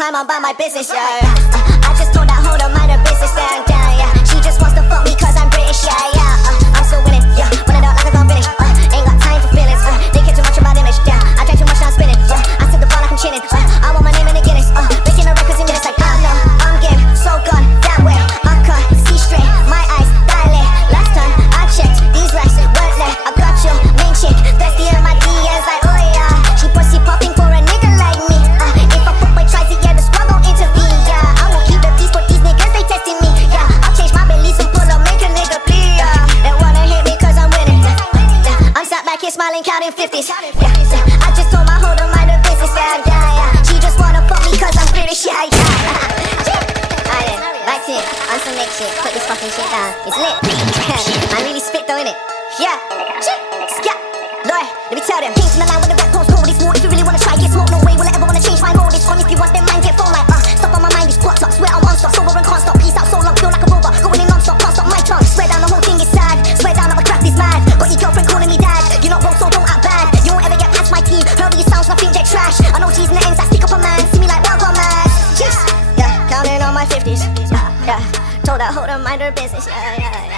time, I'm about my business, yeah. I just told that hoe to mind her business, down, yeah. She just wants to fuck me cause I'm British, yeah. I'm still winning, yeah. When I don't like I don't finish, ain't got time for feelings, they care too much about image, yeah. I drink too much, now I'm spinning, I took the ball like I'm chinning, I want my name in the Guinness, breaking the records in minutes like I know. I'm getting so gone that way, I can't see straight, my eyes dilate. Last time I checked, these racks weren't there. I got your main chick, thirsty in my DMs like, oh yeah. She pussy popping for a nigga like me. If a fuckboy tries it, yeah, the squad gon' intervene, yeah. I won't keep the peace, but these niggas, they testing me, yeah. I'll change my beliefs and pull up, make a nigga bleed, yeah. They wanna hate me cause I'm winning, yeah. I'm sat back here smiling, counting 50s, yeah. I just told my hoe to mind her business, yeah. She just wanna fuck me cause I'm British, yeah. Back to it, on some next shit, put this fucking shit down, it's lit. I really spit though, innit? Yeah, yeah. Lord, let me tell them. Things in the line with the rap post cold. It's more if you really wanna try, get smoke. No way will I ever wanna change my mode. It's on if you want them mind, get phone like stuff on my mind is fucked up. Swear I'm unstuck, sober and can't stop. Peace out so long, feel like a robot. Going in non-stop, can't stop my tongue. Swear down the whole thing is sad. Swear down that my craft is mad. Got your girlfriend calling me dad. You're not broke, so don't act bad. You won't ever get past my team. Heard of your sounds, nothing get trash. I know G's in the ends that stick up a man. See me like wild man. Jeez, yeah, counting on my 50s. Yeah, told that hoe to mind her business. Yeah.